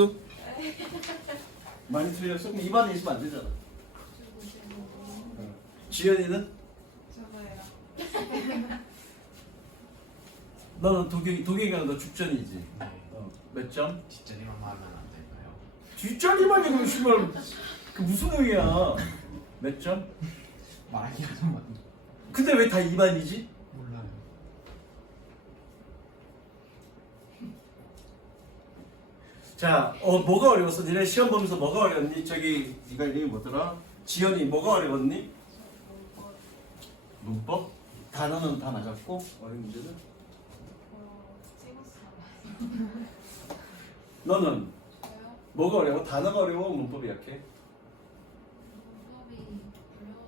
틀렸어? 많이 틀렸어? 그럼 2반에 있으면 안 되잖아. 지연이는? 저거요. 너는 도경이가 너 죽전이지? 네. 몇 점? 뒷자리만 하면 안 될까요? 뒷자리만 지금 씨발 그 무슨 의미야? 몇 점? 많이 하면 근데 왜 다 2반이지? 몰라요. 자, 뭐가 어려웠어? 니네 시험 보면서 뭐가 어려웠니? 저기 네가 이름이 뭐더라? 지연이 뭐가 어려웠니? 문법? 단어는 다 맞았고 어려운 문제는? 찍었어요. 너는 저요? 뭐가 어려워? 단어가 어려워? 문법이 약해? 문법이 어려우면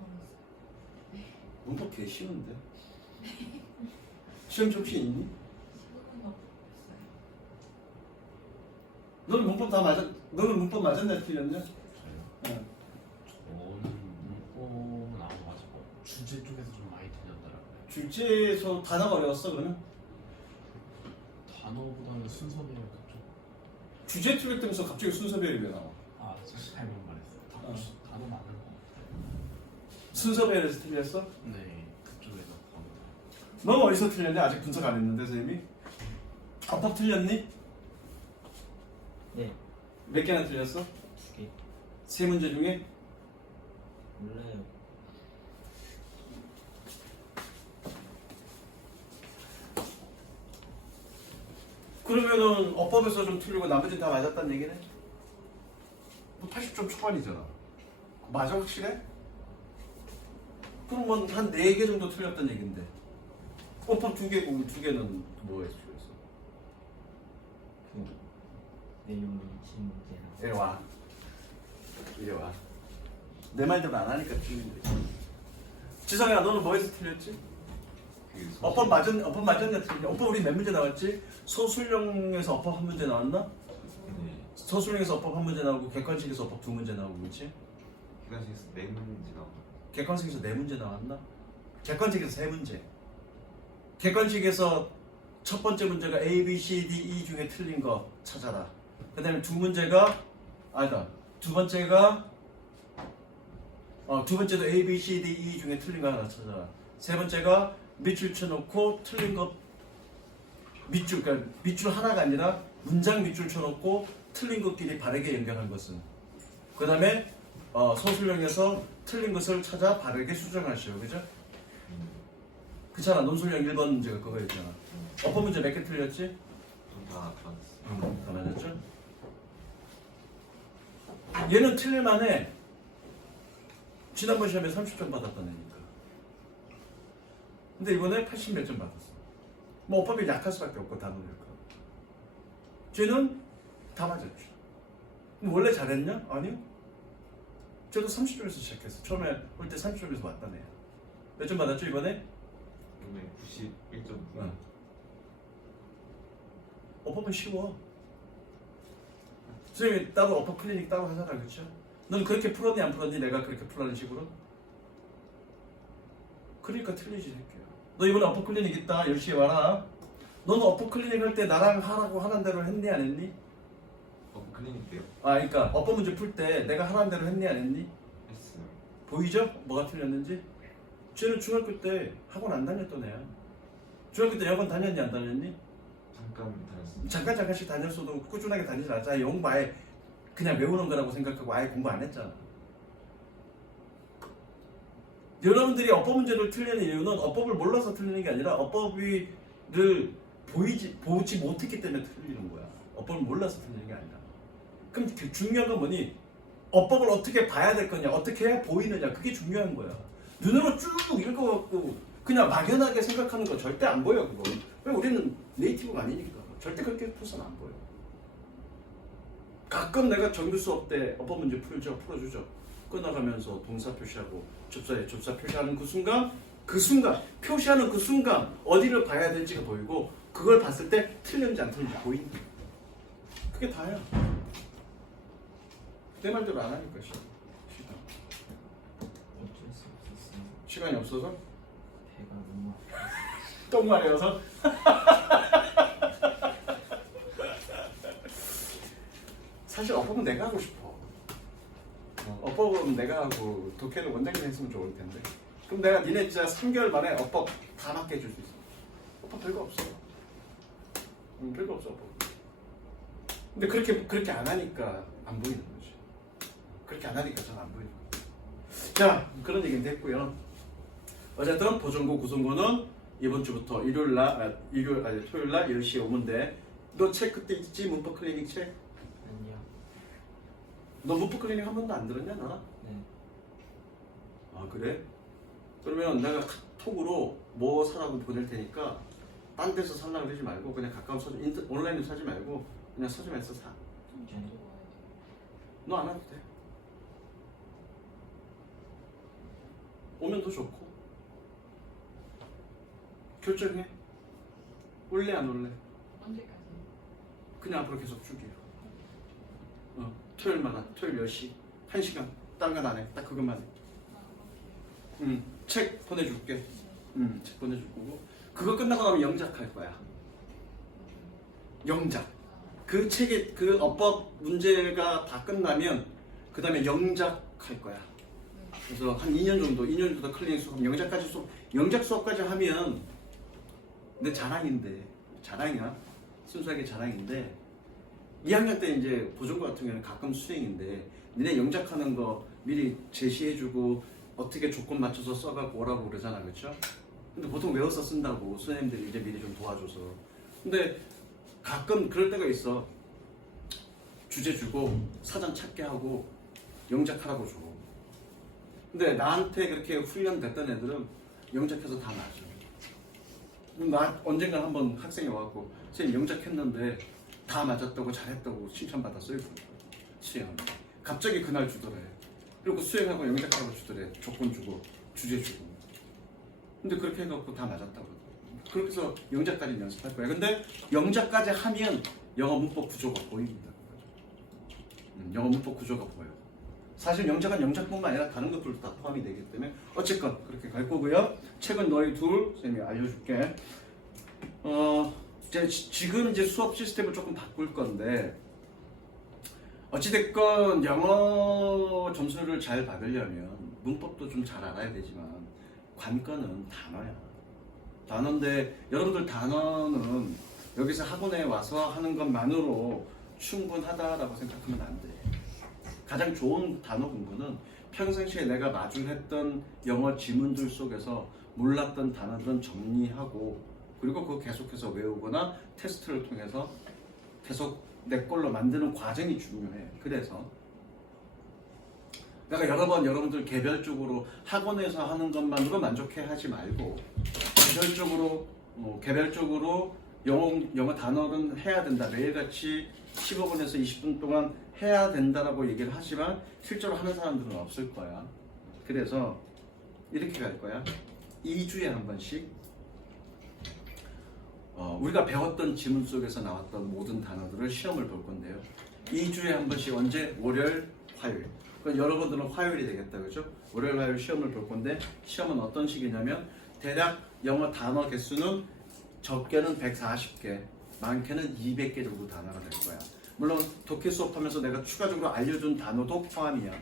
어려웠어요. 문법 개 쉬운데? 시험 접시 있니? 지금은 없어요. 너는 문법 다 맞았? 너는 문법 맞았냐 틀렸냐? 저요? 응. 저는 문법은 안 맞고 주제 쪽에서 좀 많이 틀렸더라고요. 주제에서 단어가 어려웠어 그러면? 단어보다는 순서대로 갑자기 주제 틀렸다면서 갑자기 순서별이 왜 나와? 사실 잘못 말했어요. 단어 많은 거 같아요. 순서별에서 틀렸어? 네, 그쪽에서 바로 넌 어디서 틀렸냐? 아직 분석 안 했는데 선생님이? 어법 틀렸니? 네, 몇 개나 틀렸어? 2개. 세 문제 중에? 몰라요. 그러면은 어법에서 좀 틀리고 나머지는 다 맞았다는 얘기네? 뭐 80점 초반이잖아. 맞아 확실해? 그럼 한 4개 정도 틀렸다는 얘긴데 어법 2개고 2개는 뭐에 틀렸어? 그 내용이 신문제랑 이리 와. 이리 와. 내 말대로 안 하니까 틀린 거지. 지성야 너는 뭐에서 틀렸지? 어법 맞았냐 틀렸냐? 어법 우리 몇 문제 나왔지? 서술형에서 어법 한 문제 나왔나? 네. 서술형에서 어법 한 문제 나오고 객관식에서 어법 2문제 나오고 그렇지? 기관식에서 4문제 나오고 객관식에서 4문제 나왔나? 객관식에서 3문제. 객관식에서 첫 번째 문제가 A, B, C, D, E 중에 틀린 거 찾아라. 그 다음에 두 문제가 아니다. 두 번째가 두 번째도 A, B, C, D, E 중에 틀린 거 하나 찾아라. 세 번째가 밑줄 쳐놓고 틀린 거 밑줄, 그러니까 밑줄 하나가 아니라 문장 밑줄 쳐놓고 틀린 것끼리 바르게 연결한 것은. 그 다음에 서술형에서 틀린 것을 찾아 바르게 수정하시오. 그죠? 그렇잖아. 논술형 1번 문제가 그거였잖아. 어법 문제 몇 개 틀렸지? 다 맞았어요. 다 맞았죠? 얘는 틀릴만해. 지난번 시험에 30점 받았다니까. 근데 이번에 80 몇 점 받았어. 뭐 어법이 약할 수밖에 없고 단어니까. 쟤는 다 맞았지. 원래 잘했냐? 아니요. 쟤도 30점에서 시작했어. 처음에 올 때 30점에서 왔다네. 몇 점 받았죠 이번에? 이번에 91점. 응. 어법은 쉬워. 선생님이 따로 어법 클리닉 따로 하잖아, 그렇죠? 넌 그렇게 풀었니 안 풀었니? 내가 그렇게 풀라는 식으로? 그러니까 틀리지 새끼야. 너 이번에 어법 클리닉 있다. 10시에 와라. 너는 어법 클리닉 할 때 나랑 하라고 하는 대로 했니 안 했니? 클리닉 때요? 그러니까 어법 문제 풀 때 내가 하라는 대로 했니 안 했니? 했어요. 보이죠? 뭐가 틀렸는지? 쟤는 중학교 때 학원 안 다녔던 애야. 중학교 때 학원 다녔니 안 다녔니? 잠깐 다녔어요. 잠깐씩 다녔어도 꾸준하게 다니지 않았잖아. 영어 공부 아예 그냥 외우는 거라고 생각하고 아예 공부 안 했잖아. 여러분들이 어법 문제를 틀리는 이유는 어법을 몰라서 틀리는 게 아니라 어법을 보지 못했기 때문에 틀리는 거야. 어법을 몰라서 틀리는 게 아니라. 그럼 그 중요한 건 뭐니? 어법을 어떻게 봐야 될 거냐, 어떻게 해야 보이느냐, 그게 중요한 거야. 눈으로 쭉 읽어갖고 그냥 막연하게 생각하는 거 절대 안 보여, 그거. 왜 우리는 네이티브가 아니니까. 절대 그렇게 풀어서는 안 보여. 가끔 내가 정규 수업 때 어법 문제 풀어주죠. 끊어가면서 동사 표시하고 접사 표시하는 그 순간 표시하는 그 순간 어디를 봐야 될지가 보이고 그걸 봤을 때 틀렸는지 안 틀렸는지 보이는 거야. 그게 다야. 내 말대로 안 하니까 싫다. 어쩔 수 없었어요. 시간이 없어서? 배가 너무 똥 마려워서? 사실 어법은 내가 하고 싶어. 어법은 내가 하고 독해를 원장님이 했으면 좋을 텐데. 그럼 내가 니네 진짜 3개월 만에 어법 다 맞게 해줄 수 있어. 어법 별거 없어. 별거 없어 어법. 근데 그렇게 안 하니까 안 보이는 거지. 그렇게 안 하니까 잘 안 보이는 거지. 자, 그런 얘기는 됐고요. 어쨌든 보존고 구성고는 이번 주부터 토요일 날 10시에 오면 돼. 너 책 그때 있지? 문법 클리닉 책? 아니요. 너 문법 클리닉 한 번도 안 들었냐 나? 네. 아 그래? 그러면 내가 카톡으로 뭐 사라고 보낼 테니까 딴 데서 살라고 그러지 말고 그냥 가까운 서점 온라인으로 사지 말고 그냥 서점에서 사. 좀 네. 좋아요. 너 안 와도 돼. 오면 더 좋고. 결정해. 올래 안 올래? 언제까지? 그냥 앞으로 계속 주기로. 토요일마다 토요일 10시 1시간 딴 건 안 해. 딱 그것만 해. 아, 오케이. 책 보내줄게. 책 보내줄 거고 그거 끝나고 나면 영작할 거야. 영작. 그 책의 그 어법 문제가 다 끝나면 그 다음에 영작할 거야. 그래서 한 2년 정도 클리닉 수업, 영작 수업까지 하면 내 자랑인데, 자랑이야. 순수하게 자랑인데 2학년 때 이제 보존고 같은 경우는 가끔 수행인데 니네 영작하는 거 미리 제시해주고 어떻게 조건 맞춰서 써갖고 오라고 그러잖아, 그렇죠? 근데 보통 외워서 쓴다고 선생님들이 이제 미리 좀 도와줘서. 근데 가끔 그럴 때가 있어. 주제 주고 사전 찾게 하고 영작하라고 줘. 근데 나한테 그렇게 훈련됐던 애들은 영작해서 다 맞아. 나 언젠가 한번 학생이 와갖고 선생님 영작했는데 다 맞았다고 잘했다고 칭찬받았어요. 수행하면. 갑자기 그날 주더래. 그리고 수행하고 영작하고 주더래. 조건 주고 주제 주고. 근데 그렇게 해갖고 다 맞았다고. 그렇게 해서 영작까지 연습할 거야. 근데 영작까지 하면 영어 문법 구조가 보입니다. 영어 문법 구조가 보여. 사실 영작은 영작뿐만 아니라 다른 것들도 다 포함이 되기 때문에 어쨌건 그렇게 갈 거고요. 책은 너희 둘 선생님이 알려줄게. 지금 이제 수업 시스템을 조금 바꿀 건데 어찌됐건 영어 점수를 잘 받으려면 문법도 좀 잘 알아야 되지만 관건은 단어야. 단어인데 여러분들 단어는 여기서 학원에 와서 하는 것만으로 충분하다라고 생각하면 안 돼. 가장 좋은 단어 공부는 평상시에 내가 마주했던 영어 지문들 속에서 몰랐던 단어들은 정리하고 그리고 그거 계속해서 외우거나 테스트를 통해서 계속 내 걸로 만드는 과정이 중요해. 그래서 내가 여러 번 여러분들 개별적으로 학원에서 하는 것만으로 만족해 하지 말고 개별적으로 영어 단어는 해야 된다. 매일같이 15분에서 20분 동안 해야 된다라고 얘기를 하지만 실제로 하는 사람들은 없을 거야. 그래서 이렇게 갈 거야. 2주에 한 번씩 우리가 배웠던 지문 속에서 나왔던 모든 단어들을 시험을 볼 건데요. 2주에 한 번씩 언제? 월요일, 화요일. 그럼 여러분들은 화요일이 되겠다, 그죠? 월요일, 화요일 시험을 볼 건데 시험은 어떤 식이냐면 대략 영어 단어 개수는 적게는 140개, 많게는 200개 정도 단어가 될 거야. 물론 독해 수업하면서 내가 추가적으로 알려준 단어도 포함이야.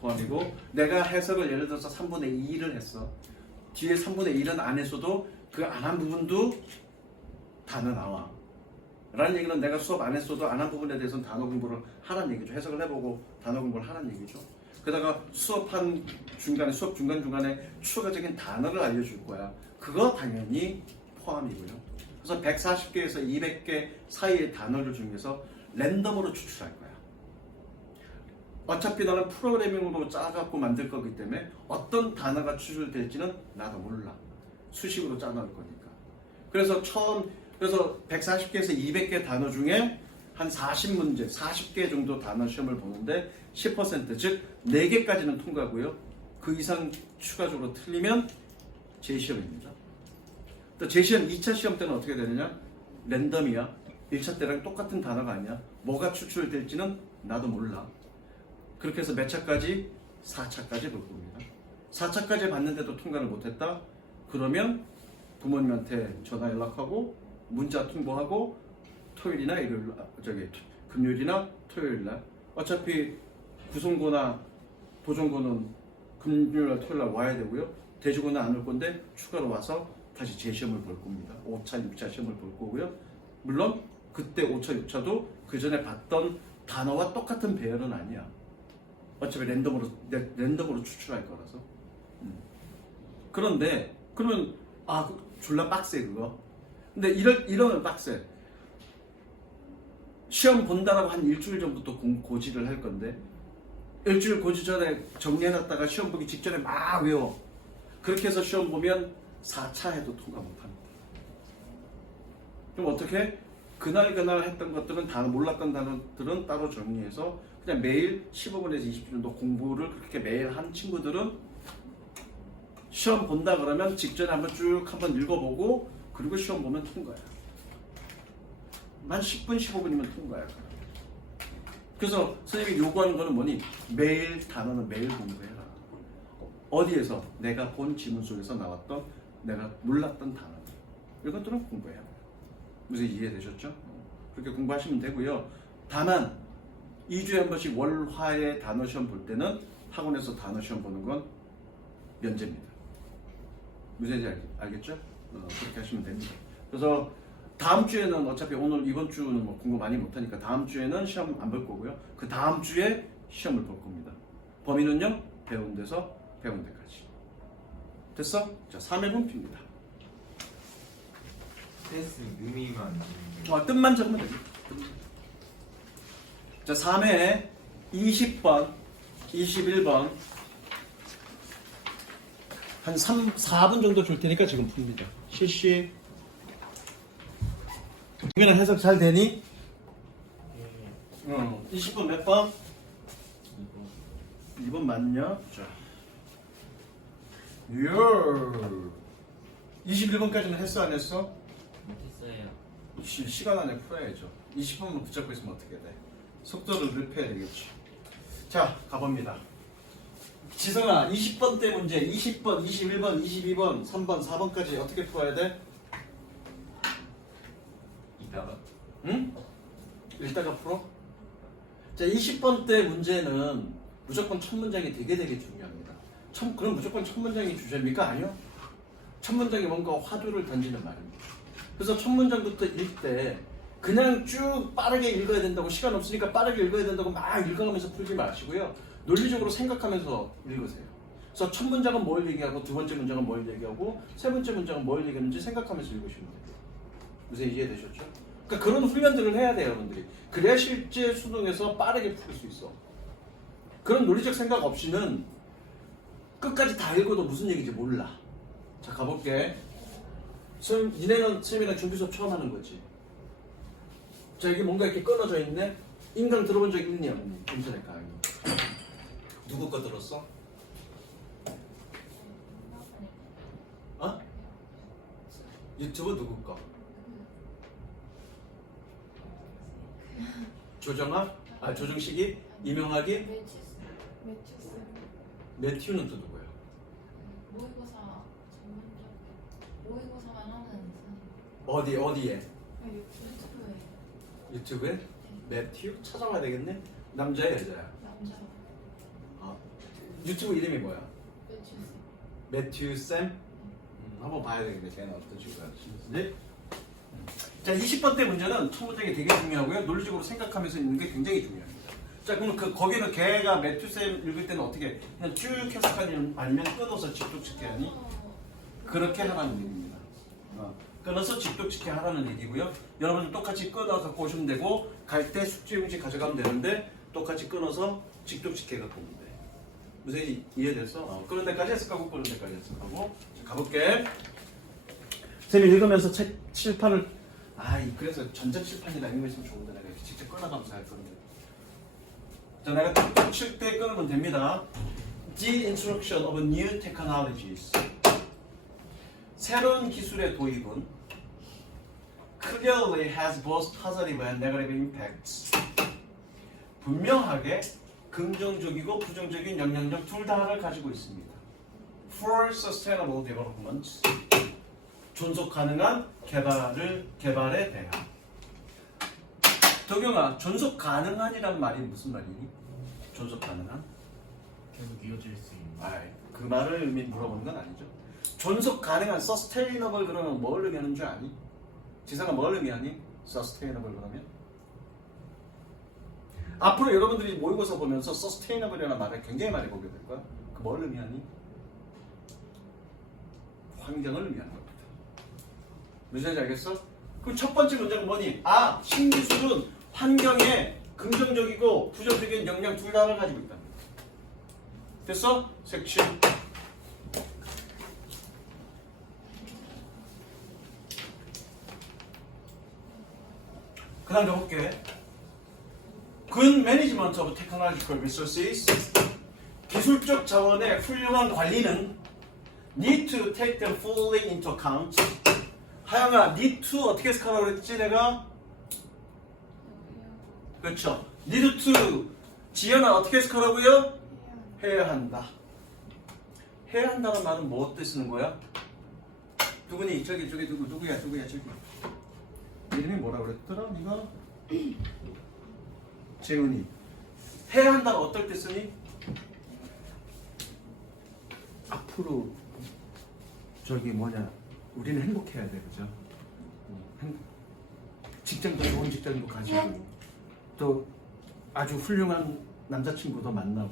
포함이고 내가 해석을 예를 들어서 3분의 2를 했어. 뒤에 3분의 1은 안 했어도 그 안 한 부분도 단어 나와. 라는 얘기는 내가 수업 안 했어도 안 한 부분에 대해서는 단어 공부를 하라는 얘기죠. 해석을 해보고 단어 공부를 하라는 얘기죠. 게다가 수업 중간중간에 추가적인 단어를 알려줄 거야. 그거 당연히 포함이고요. 그래서 140개에서 200개 사이의 단어를 중에서 랜덤으로 추출할 거야. 어차피 나는 프로그래밍으로 짜갖고 만들 거기 때문에 어떤 단어가 추출될지는 나도 몰라. 수식으로 짜놓을 거니까. 그래서 140개에서 200개 단어 중에 한 40문제, 40개 정도 단어 시험을 보는데 10%, 즉 4개까지는 통과고요. 그 이상 추가적으로 틀리면 재시험입니다. 또 재시험 2차 시험 때는 어떻게 되느냐? 랜덤이야. 1차 때랑 똑같은 단어가 아니야. 뭐가 추출될지는 나도 몰라. 그렇게 해서 몇 차까지? 4차까지 볼 겁니다. 4차까지 봤는데도 통과를 못했다? 그러면 부모님한테 전화 연락하고 문자 통보하고 금요일이나 토요일 날. 어차피 구성고나 도전고는 금요일 날 토요일 날 와야 되고요. 대지고는 안 올 건데 추가로 와서 다시 재시험을 볼 겁니다. 5차, 6차 시험을 볼 거고요. 물론 그때 5차, 6차도 그 전에 봤던 단어와 똑같은 배열은 아니야. 어차피 랜덤으로 추출할 거라서. 그런데 그러면 졸라 빡세 그거. 근데 이러면 빡세. 시험 본다라고 한 일주일 전부터 고지를 할 건데 일주일 고지 전에 정리해놨다가 시험 보기 직전에 막 외워. 그렇게 해서 시험 보면 4차 해도 통과 못합니다. 그럼 어떻게? 그날 했던 것들은 몰랐던 단어들은 따로 정리해서 그냥 매일 15분에서 20분 정도 공부를 그렇게 매일 한 친구들은 시험 본다 그러면 직전에 한번 읽어보고 그리고 시험 보면 통과야. 만 10분, 15분이면 통과야. 그래서 선생님이 요구하는 거는 뭐니? 매일 단어는 매일 공부해라. 어디에서? 내가 본 지문 속에서 나왔던 내가 몰랐던 단어. 이것들은 공부해야 돼요. 무슨 이해되셨죠? 그렇게 공부하시면 되고요. 다만 2주에 한 번씩 월화의 단어 시험 볼 때는 학원에서 단어 시험 보는 건 면제입니다. 무슨 알겠죠? 그렇게 하시면 됩니다. 그래서 다음 주에는 어차피 오늘 이번 주는 뭐 공부 많이 못하니까 다음 주에는 시험 안 볼 거고요. 그 다음 주에 시험을 볼 겁니다. 범위는요? 배운 데서 배운 데까지. 됐어? 자, 3회 분표입니다. 센스 의미만 있는 뜻만 적으면 됩니다. 자, 3회 20번, 21번 한 4분 정도 줄 테니까 지금 풉니다. 실시. 동현아 해석 잘 되니? 20번 몇 번? 2번 맞냐? 자. 21번까지는 했어 안 했어? 못했어요. 시간 안에 풀어야죠. 20번만 붙잡고 있으면 어떻게 돼? 속도를 높여야 되겠지. 자, 가봅니다. 지성아, 20번 때 문제 20번, 21번, 22번, 3번, 4번까지 어떻게 풀어야 돼? 이따가 응? 읽다가 풀어? 자, 20번 때 문제는 무조건 첫 문장이 되게 중요합니다. 그럼 무조건 첫 문장이 주제입니까? 아니요. 첫 문장이 뭔가 화두를 던지는 말입니다. 그래서 첫 문장부터 읽을 때 그냥 쭉 빠르게 읽어야 된다고, 시간 없으니까 빠르게 읽어야 된다고 막 읽어가면서 풀지 마시고요. 논리적으로 생각하면서 읽으세요. 그래서 첫 문장은 뭘 얘기하고 두 번째 문장은 뭘 얘기하고 세 번째 문장은 뭘 얘기하는지 생각하면서 읽으시면 돼요. 무슨 이해되셨죠? 그러니까 그런 훈련들을 해야 돼요, 여러분들이. 그래야 실제 수능에서 빠르게 풀 수 있어. 그런 논리적 생각 없이는 끝까지 다 읽어도 무슨 얘기인지 몰라. 자, 가볼게. 니네는 쌤이랑 준비 수업 처음 하는 거지. 자, 이게 뭔가 이렇게 끊어져 있네. 인강 들어본 적 있니 없니? 인터넷 강의. 누구 거 들었어? 어? 유튜브 누구 거? 조정아? 조정식이? 이명학이? 매튜스 매튜는 또 누구야? 모의고사 전문적 모의고사만 하는 선생님. 어디에? 유튜브에 유튜브에? 매튜? 찾아봐야 되겠네? 남자야 여자야? 남자 유튜브 이름이 뭐야? 매튜스 매튜 쌤? 한번 봐야 되겠네. 걔는 어떤 친구야? 네? 자, 20번 때 문제는 첫 문장이 되게 중요하고요. 논리적으로 생각하면서 읽는 게 굉장히 중요합니다. 자, 그럼 거기는 걔가 매튜 쌤 읽을 때는 어떻게 그냥 쭉 해석하니 아니면 끊어서 직독측해 하니? 그렇게 하라는 얘기입니다. 끊어서 직독측해 하라는 얘기고요. 여러분들 똑같이 끊어 갖고 오시면 되고 갈 때 숙제용지 가져가면 되는데 똑같이 끊어서 직독측해 갖고 오면 돼. 무슨 이해됐어? 끊은 데까지 해석하고 끊은 데까지 해석하고. 자, 가볼게. 쌤이 읽으면서 책 칠판을 그래서 전자칠판이나 이런 거 있으면 좋은데 내가 이렇게 직접 끊어가면서 할 건데. 자, 내가 툭툭 칠 때 끊으면 됩니다. The introduction of new technologies. 새로운 기술의 도입은 clearly has both positive and negative impacts. 분명하게 긍정적이고 부정적인 영향력 둘 다를 가지고 있습니다. For sustainable development. 존속 가능한 개발에 대한. 도경아, 존속 가능한이란 말이 무슨 말이니? 존속 가능한? 계속 이어질 수 있는. 아이, 그 말을 의미 물어보는 건 아니죠. 존속 가능한 sustainable 그러면 뭘 의미하는 줄 아니? 지상아 뭘 의미하니? sustainable 그러면? 앞으로 여러분들이 모의고사 보면서 sustainable이라는 말을 굉장히 많이 보게 될 거야. 그 뭘 의미하니? 환경을 의미하는 겁니다. 무슨 말인지 알겠어? 그럼 첫 번째 문제가 뭐니? 아, 신기술은 환경에 긍정적이고 부정적인 영향 둘 다를 가지고 있다. 됐어? 섹션. 그 다음 가볼게. Good management of technological resources. 기술적 자원의 훌륭한 관리는 need to take them fully into account. 하영아, need to 어떻게 해석하라고 그랬지 내가? 그렇죠. need to. 지연아 어떻게 해석하라고요? 해야 한다. 해야 한다는 말은 뭐 어때 쓰는 거야? 누구니? 저기 누구야 저기. 이름이 뭐라 그랬더라? 네가? 재훈이. 해야 한다는 어떨 때 쓰니? 앞으로 저기 뭐냐, 우리는 행복해야 돼, 그죠? 직장도 좋은 직장도 가지고 또 아주 훌륭한 남자친구도 만나고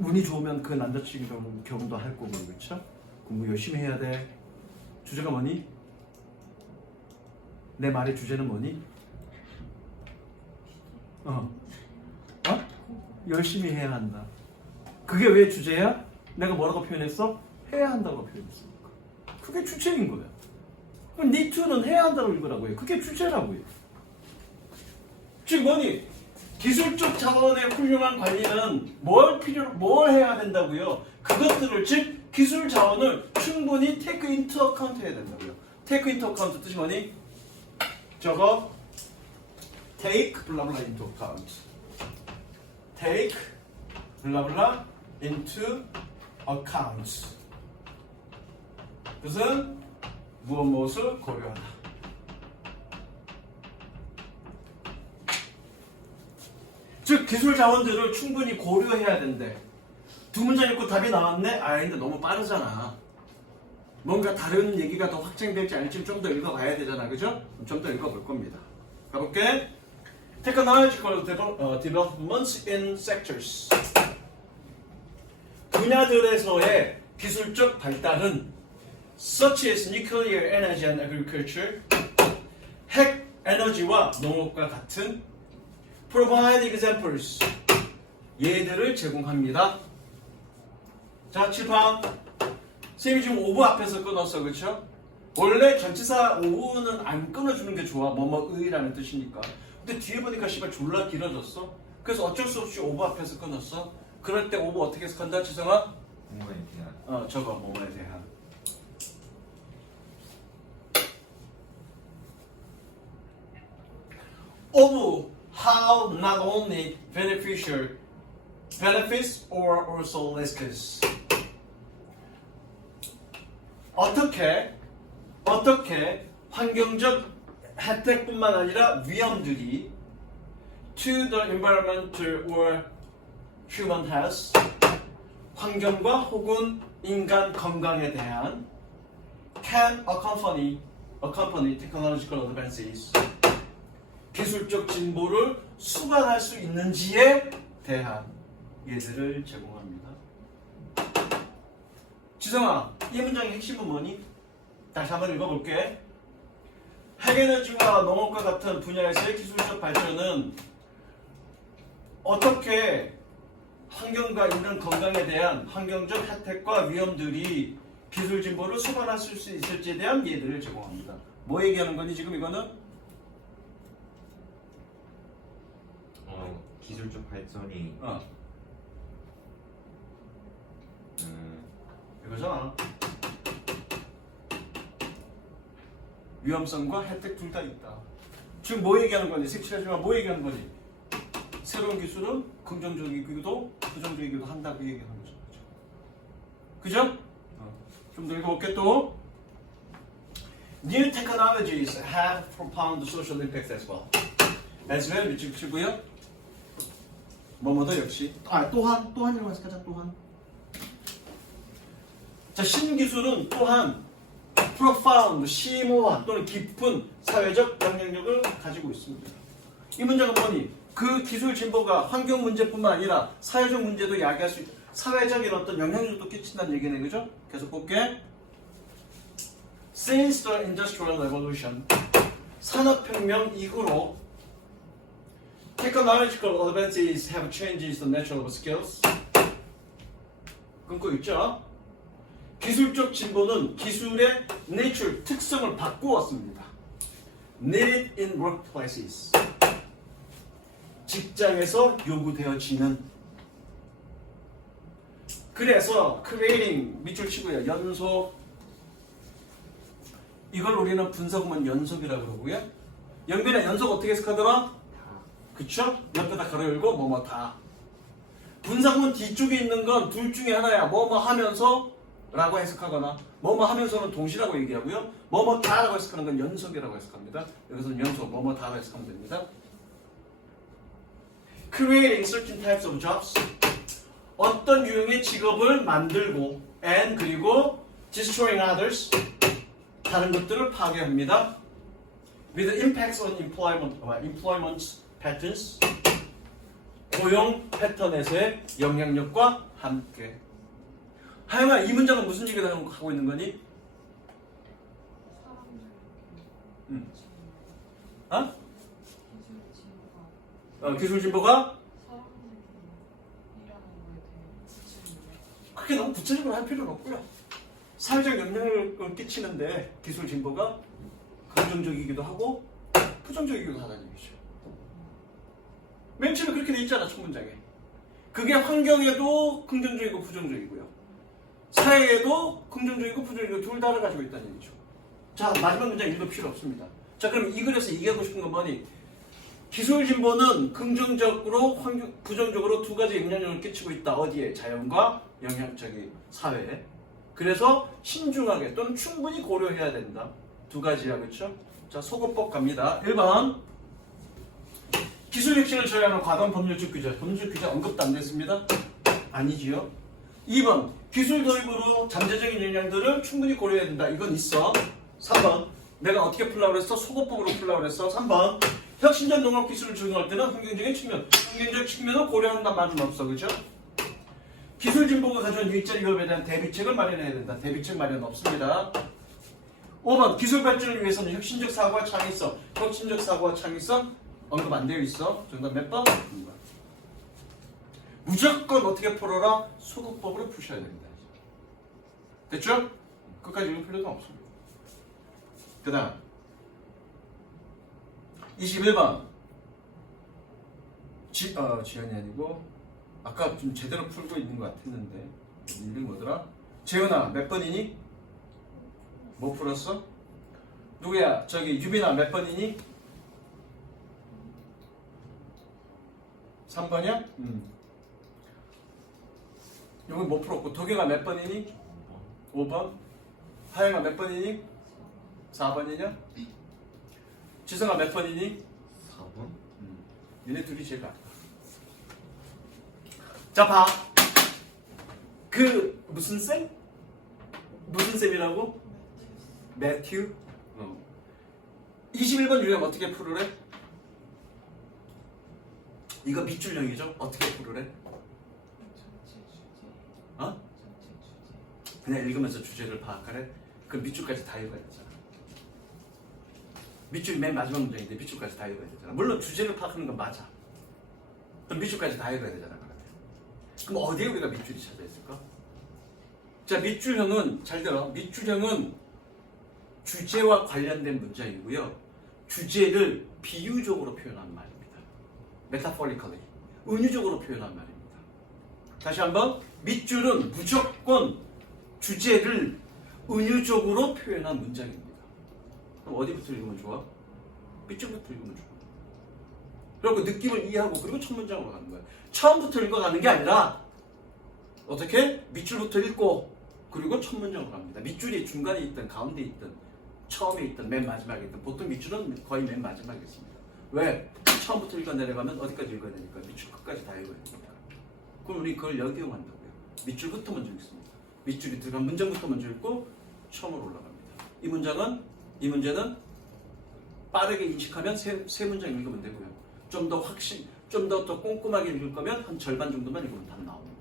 운이 좋으면 그 남자친구 경험도 할 거고, 그렇죠? 공부 열심히 해야 돼. 주제가 뭐니? 내 말의 주제는 뭐니? 열심히 해야 한다. 그게 왜 주제야? 내가 뭐라고 표현했어? 해야 한다고 표현했으니까. 그게 주체인 거야. 그럼 need to는 해야 한다고 읽으라고 해. 그게 주체라고 해. 즉 뭐니? 기술적 자원의 훌륭한 관리는 뭘 해야 된다고요? 그것들을, 즉 기술 자원을 충분히 take into account 해야 된다고요. take into account 뜻이 뭐니? 저거 take 블라블라 into account. take 블라블라 into account. 뜻은 무엇을 고려하다. 즉 기술 자원들을 충분히 고려해야 된대. 두 문장 읽고 답이 나왔네? 아 근데 너무 빠르잖아. 뭔가 다른 얘기가 더 확장될지 아닐지 좀 더 읽어가야 되잖아, 그죠? 좀 더 읽어볼 겁니다. 가볼게. Technological developments in sectors. 분야들에서의 기술적 발달은 such as nuclear energy and agriculture, 핵 에너지와 농업과 같은 provide examples, 예들을 제공합니다. 자, 7번. 쌤이 지금 오브 앞에서 끊었어, 그렇죠? 원래 전치사 오브는 안 끊어주는 게 좋아. 뭐뭐의라는 뜻이니까. 근데 뒤에 보니까 씨발 졸라 길어졌어. 그래서 어쩔 수 없이 오브 앞에서 끊었어. 그럴 때 오브 어떻게 해석한다, 지성아? 뭐에 대한. 저거 뭐뭐에 대한. Of how not only beneficial benefits or also risks. 어떻게 환경적 혜택뿐만 아니라 위험들이 to the environment or human health, 환경과 혹은 인간 건강에 대한 can accompany technological advances, 기술적 진보를 수반할 수 있는지에 대한 예들을 제공합니다. 지성아, 이 문장의 핵심은 뭐니? 다시 한번 읽어볼게. 핵에너지와 농업과 같은 분야에서의 기술적 발전은 어떻게 환경과 인간 건강에 대한 환경적 혜택과 위험들이 기술 진보를 수반할 수 있을지에 대한 예들을 제공합니다. 뭐 얘기하는 거니 지금 이거는? 기술적 발전이 이거잖아. 위험성과 혜택 둘 다 있다. 지금 뭐 얘기하는 거니? 색칠하지만 뭐 얘기하는 거니? 새로운 기술은 긍정적이기도 부정적이기도 한다, 그 얘기하는 거죠. 그죠? 좀 더 읽어볼게 또. New technologies have profound social impact as well. as well 밑줄 치고요. 뭐뭐도 역시 또한이라고 해석하자. 또한. 자, 신기술은 또한 profound, 심오한 또는 깊은 사회적 영향력을 가지고 있습니다. 이 문제가 뭐니? 그 기술 진보가 환경 문제뿐만 아니라 사회적 문제도 야기할 수 있다. 사회적인 어떤 영향력도 끼친다는 얘기네, 그죠? 계속 볼게. Since the Industrial Revolution, 산업혁명 이후로 technological advances have changed the nature of skills. 끊고 있죠? 기술적 진보는 기술의 nature, 특성을 바꾸었습니다. Needed in workplaces. 직장에서 요구되어지는. 그래서 creating 밑줄 치고요. 연속. 이걸 우리는 분석문 연속이라고 그러고요. 영빈아 연속 어떻게 해석하더라? 그쵸? 옆에다 가로 열고 뭐뭐 다. 분석문 뒤쪽에 있는 건 둘 중에 하나야. 뭐뭐 하면서 라고 해석하거나 뭐뭐 하면서는 동시라고 얘기하고요. 뭐뭐 다라고 해석하는 건 연속이라고 해석합니다. 여기서는 연속 뭐뭐 다라고 해석하면 됩니다. Creating certain types of jobs. 어떤 유형의 직업을 만들고 and 그리고 destroying others. 다른 것들을 파괴합니다. With impacts on employment patterns. 고용 패턴에서의 영향력과 함께. 하영아, 이 문장은 무슨 얘기를 하고 있는 거니? 사람들 기술 진보가 사람들이라는 거에 대해 지치는데 그게 너무 구체적으로 할 필요는 없고요. 사회적 영향을 끼치는데 기술 진보가 긍정적이기도 하고 부정적이기도 하다는 얘기죠. 맨 처음에 그렇게 돼 있잖아, 첫 문장에. 그게 환경에도 긍정적이고 부정적이고요. 사회에도 긍정적이고 부정적이고 둘 다를 가지고 있다는 얘기죠. 자, 마지막 문장 읽을 필요 없습니다. 자, 그럼 이 글에서 얘기하고 싶은 건 뭐니? 기술 진보는 긍정적으로 부정적으로 두 가지 영향력을 끼치고 있다. 어디에? 자연과 사회에. 그래서 신중하게 또는 충분히 고려해야 된다. 두 가지야, 그렇죠? 자, 소거법 갑니다. 1번 기술 혁신을 저해하는 과도한 법률적 규제. 법률적 규제 언급도 안 됐습니다. 아니지요. 2번 기술 도입으로 잠재적인 영향들을 충분히 고려해야 된다. 이건 있어. 3번 내가 어떻게 풀라고 그랬어? 소거법으로 풀라고 그랬어. 3번 혁신적 농업 기술을 적용할 때는 환경적 측면을 고려한다는 말은 없어. 그죠? 기술 진보가 가져온 일자리 위협에 대한 대비책을 마련해야 된다. 대비책 마련 없습니다. 5번 기술 발전을 위해서는 혁신적 사고와 창의성 언급 안 되어 있어. 정답 몇 번? 2번. 무조건 어떻게 풀어라? 소거법으로 푸셔야 됩니다. 됐죠? 끝까지 읽을 필요도 없습니다. 그 다음 21번 지연이 아니고 아까 좀 제대로 풀고 있는 것 같았는데 이름이 뭐더라? 재현아 몇 번이니? 뭐 풀었어? 누구야? 저기 유빈아 몇 번이니? 3번이야? 이건 못 풀었고 도경아 몇 번이니? 5번. 하영아 몇 번이니? 4번이냐? 지성아 몇 번이니? 4번? 얘네 둘이 제일 낫다. 자, 봐. 그 무슨 쌤? 무슨 쌤이라고? 매튜? 21번 유형 어떻게 풀으래? 이거 밑줄형이죠? 어떻게 풀으래? 어? 그냥 읽으면서 주제를 파악하래? 그럼 밑줄까지 다 읽어야 되잖아. 밑줄이 맨 마지막 문장인데 밑줄까지 다 읽어야 되잖아. 물론 주제를 파악하는 건 맞아. 그럼 밑줄까지 다 읽어야 되잖아. 그럼 어디에 우리가 밑줄이 찾아 있을까? 자, 밑줄형은 잘 들어. 밑줄형은 주제와 관련된 문장이고요. 주제를 비유적으로 표현한 말입니다. metaphorically, 은유적으로 표현한 말입니다. 다시 한번 밑줄은 무조건 주제를 은유적으로 표현한 문장입니다. 그럼 어디부터 읽으면 좋아? 밑줄부터 읽으면 좋아. 그리고 느낌을 이해하고 그리고 첫 문장으로 가는 거야. 처음부터 읽어가는 게 아니라 어떻게? 밑줄부터 읽고 그리고 첫 문장으로 갑니다. 밑줄이 중간에 있든 가운데 있든 처음에 있든 맨 마지막에 있든 보통 밑줄은 거의 맨 마지막에 있습니다. 왜? 처음부터 읽어 내려가면 어디까지 읽어야 되니까 밑줄 끝까지 다 읽어야 되니까. 그럼 우리 그걸 역이용한다고요. 밑줄부터 먼저 읽습니다. 밑줄이 들어간 문장부터 먼저 읽고 처음으로 올라갑니다. 이 문제는 빠르게 인식하면 세 문장 읽으면 되고요. 좀 더 꼼꼼하게 읽을 거면 한 절반 정도만 읽으면 답 나옵니다.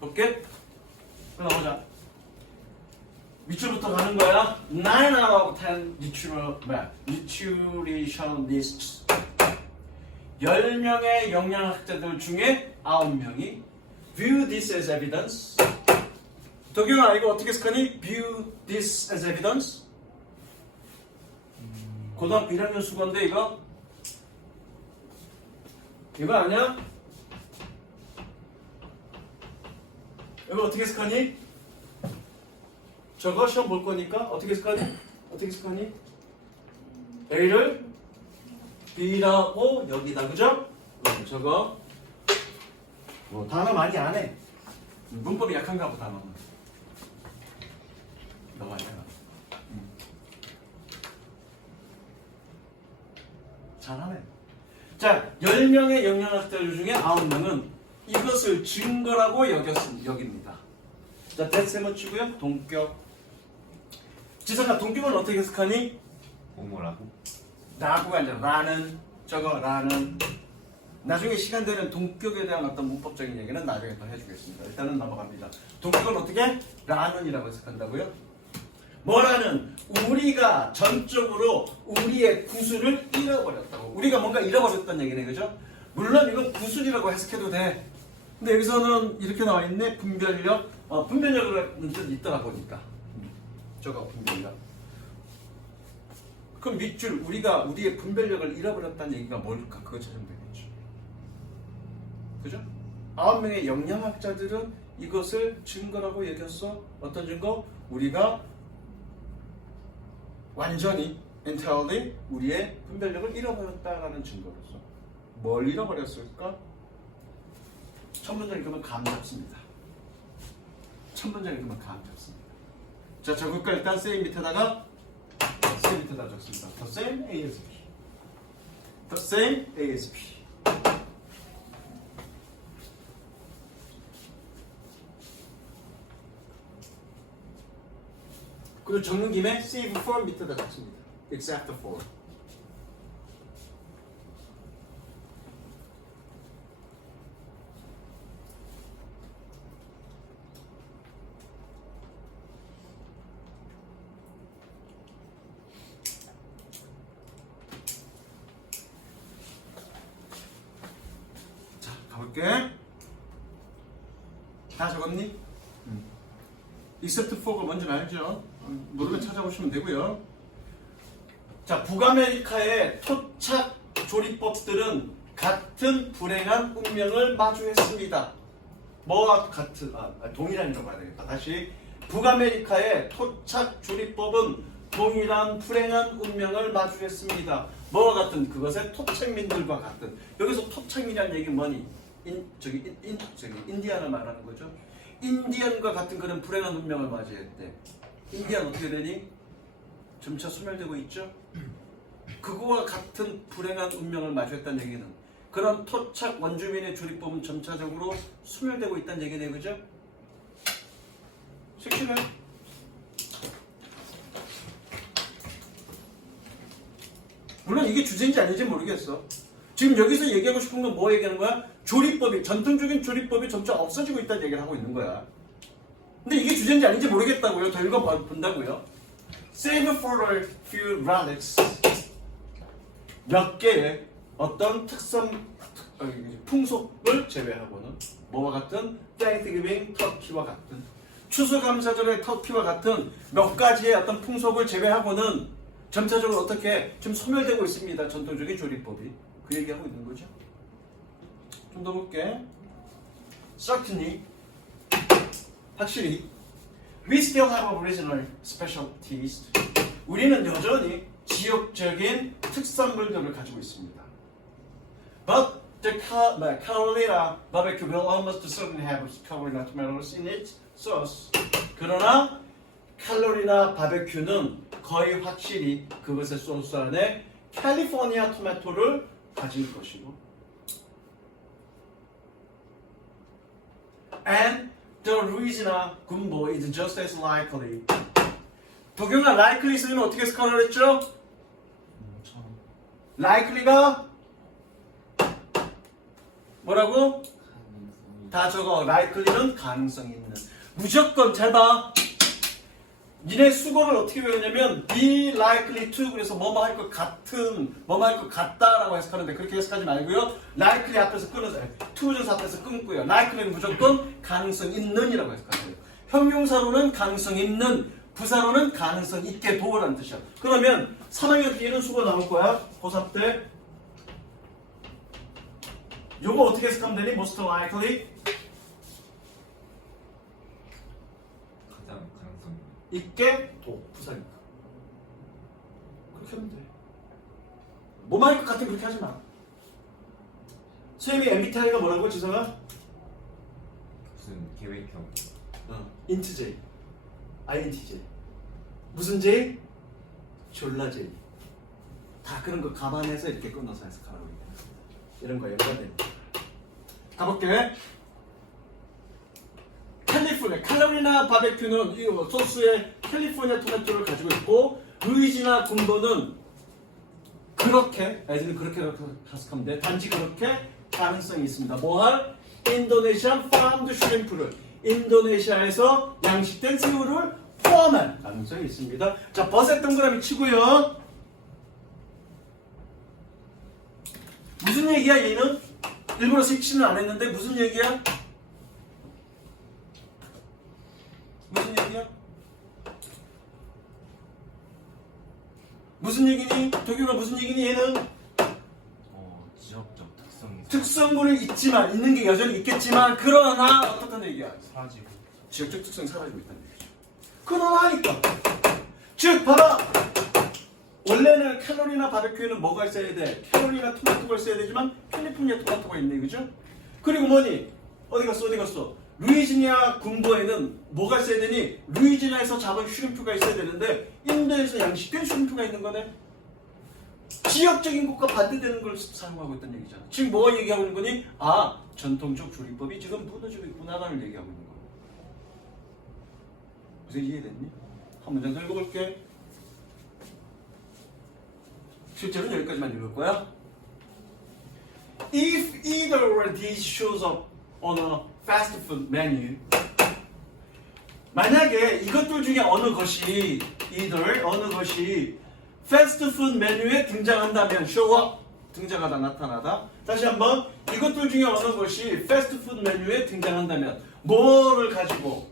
볼게? 그럼 나오자. 밑줄부터 가는 거야. 9 out of 10 nutrition lists. 10명의 영양학자들 중에 9명이 view this as evidence. 도경아, 이거 어떻게 해석하니? view this as evidence. 고등학교 1학년 수건데 이거 아니야? 이거 어떻게 해석하니? 저거 시험 볼 거니까 어떻게 해석하니? A를 B라고 여기다, 그죠? 저거 뭐 단어 많이 안 해. 문법이 약한가 보다. 단어는 너무 많이 해라. 잘하네. 자, 10명의 영양학자들 중에 9명은 이것을 증거라고 여깁니다. 자, 대세모 치고요. 동격. 지성아, 동격은 어떻게 해석하니? 뭐라고? 라고가 아니라 라는, 저거 라는. 나중에 시간 되는 동격에 대한 어떤 문법적인 얘기는 나중에 더 해주겠습니다. 일단은 넘어갑니다. 동격은 어떻게? 라는이라고 해석한다고요? 뭐라는? 우리가 전적으로 우리의 구술을 잃어버렸다고. 우리가 뭔가 잃어버렸다는 얘기네, 그죠? 물론 이건 구술이라고 해석해도 돼. 근데 여기서는 이렇게 나와 있네. 분별력. 분별력이라는 뜻이 있더라 보니까. 저거 분별력. 그럼 밑줄, 우리가 우리의 분별력을 잃어버렸다는 얘기가 뭘까? 그거 찾으면 되겠죠. 그죠? 9명의 영양학자들은 이것을 증거라고 여겼어. 어떤 증거? 우리가 완전히 entirely 우리의 분별력을 잃어버렸다라는 증거로서. 뭘 잃어버렸을까? 첫 문장 읽으면 감 잡습니다. 첫 문장 읽으면 감 잡습니다. 자, 적을까? 일단 same 밑에다가 적습니다. The same as B. The same as B. 그리고 적는 김에 save for 밑에다 적습니다. except for. 자, 가볼게. 다 적었니? except for가 뭔지 알죠? 모르면 찾아보시면 되고요. 자, 북아메리카의 토착 조리법들은 같은 불행한 운명을 마주했습니다. 뭐와 같은? 동일한이라고 해야 되겠다. 다시, 북아메리카의 토착 조리법은 동일한 불행한 운명을 마주했습니다. 뭐와 같은? 그것의 토착민들과 같은. 여기서 토착민이라는 얘기는 뭐니? 인디안을 말하는 거죠. 인디언과 같은 그런 불행한 운명을 맞이했대. 인디언 어떻게 되니? 점차 소멸되고 있죠. 그거와 같은 불행한 운명을 마주했다는 얘기는 그런 토착 원주민의 조리법은 점차적으로 소멸되고 있다는 얘기네, 그죠? 섹시네. 물론 이게 주제인지 아닌지 모르겠어. 지금 여기서 얘기하고 싶은 건 뭐 얘기하는 거야? 조리법이, 전통적인 조리법이 점차 없어지고 있다는 얘기를 하고 있는 거야. 근데 이게 주제인지 아닌지 모르겠다고요. 더 읽어본다고요. Save for a few relics. 몇 개의 어떤 풍속을 제외하고는 뭐와 같은? Thanksgiving 터키와 같은, 추수감사절의 터키와 같은 몇 가지의 어떤 풍속을 제외하고는 점차적으로 어떻게 좀 소멸되고 있습니다. 전통적인 조리법이. 그 얘기하고 있는 거죠. 좀 더 볼게. Certainly, 확실히, we still have original specialties. 우리는 여전히 지역적인 특산물들을 가지고 있습니다. But the Carolina barbecue will almost certainly have Carolina tomatoes in its sauce. 그러나 칼로리나 바베큐는 거의 확실히 그것의 소스 안에 캘리포니아 토마토를 가질 것이고 and the reason이나 군보 is just as likely. 도경아 likely 쓰면 어떻게 해석하라고 그랬죠? likely가 뭐라고? 가능성이 다 적어. likely는 가능성 있는. 무조건 잘 봐. 니네 수거를 어떻게 외우냐면 be likely to 그래서 뭐뭐 할 것 같은 뭐뭐 할 것 같다라고 해석하는데 그렇게 해석하지 말고요. likely 앞에서 끊어서 to 전 앞에서 끊고요. likely는 무조건 가능성 있는이라고 해석하세요. 형용사로는 가능성 있는, 부사로는 가능성 있게 도라는 뜻이야. 그러면 3학년 때 이런 수거 나올 거야. 고3 때. 요거 어떻게 해석하면 되니? most likely 가장 가능성 있게 도 부사니까 그렇게 하면 돼. 뭐만 할 것 같은 그렇게 하지 마. 수염이 MBTI가 뭐라고 지성아? 무슨 계획형 int J, INTJ. 무슨 J? 졸라 J. 다 그런 거 감안해서 이렇게 끊어서 해석하라고 얘기하는 이런 거 연관됩니다. 가볼게. 캘리포니아, 칼로리나 바베큐는 이 소스에 캘리포니아 토마토를 가지고 있고 루이지나 군보는 그렇게 애들은 그렇게 해석하면 돼. 단지 그렇게 가능성이 있습니다. 뭐할? 인도네시안 파운드 슈림프를 인도네시아에서 양식된 새우를 포함한 가능성이 있습니다. 자, 버섯 동그라미 치고요. 무슨 얘기야 얘는? 일부러 색칠은 안 했는데 무슨 얘기야? 무슨 얘기야? 무슨 얘기니? 도규가 무슨 얘기니 얘는? 지역적 특성이 특성물이 있지만 있는 게 여전히 있겠지만 그러나 어떻다는 얘기야? 사라지고 지역적 특성이 사라지고 있다는 얘기죠. 그러나니까 즉 봐봐 원래는 칼로리나 바베큐에는 뭐가 있어야 돼? 칼로리나 토마토가 있어야 되지만 캘리포니아 토마토가 있네 그죠? 그리고 뭐니? 어디 갔어? 루이지니아 군보에는 뭐가 있어야 되니? 루이지니아에서 잡은 슈림프가 있어야 되는데 인도에서 양식된 슈림프가 있는 거네. 지역적인 것과 반대되는 걸 사용하고 있다는 얘기잖아. 지금 뭐가 얘기하고 있는 거니? 아, 전통적 조리법이 지금 무너지고 있구나라는 얘기하고 있는 거야. 무슨 이해됐니? 한 문장 더 읽어볼게. 실제로는 여기까지만 읽을 거야. If either of these shows up on a fast food menu, 만약에 이것들 중에 어느 것이 패스트푸드 메뉴에 등장한다면 show up 등장하다 나타나다. 다시 한번 이것들 중에 어느 것이 패스트푸드 메뉴에 등장한다면 뭐를 가지고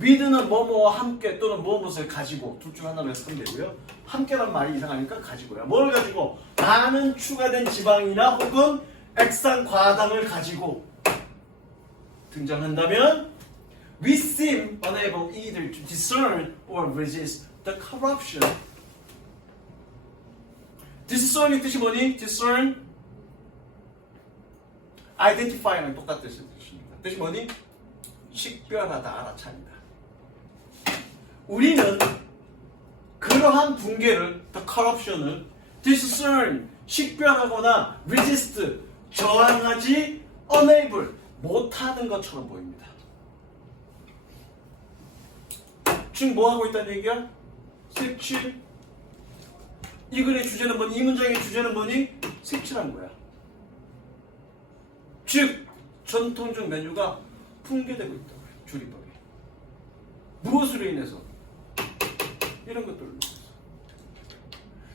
with는 뭐뭐와 함께 또는 무엇을 가지고 둘 중 하나로 해석하면 되고요. 함께란 말이 이상하니까 가지고요. 뭘 가지고? 많은 추가된 지방이나 혹은 액상 과당을 가지고 등장한다면 we seem unable either to discern or resist the corruption. discern이 뜻이 뭐니? discern identify랑 똑같은 뜻입니다. 뜻이 뭐니? 식별하다, 알아차리다. 우리는 그러한 붕괴를, the corruption을 discern, 식별하거나 resist, 저항하지 unable, 못하는 것처럼 보입니다. 지금 뭐 하고 있다는 얘기야? 색칠. 이 글의 주제는 뭐니? 이 문장의 주제는 뭐니? 색칠한 거야. 즉 전통적 메뉴가 붕괴되고 있다고요. 조리법이. 무엇으로 인해서? 이런 것들로 인해서.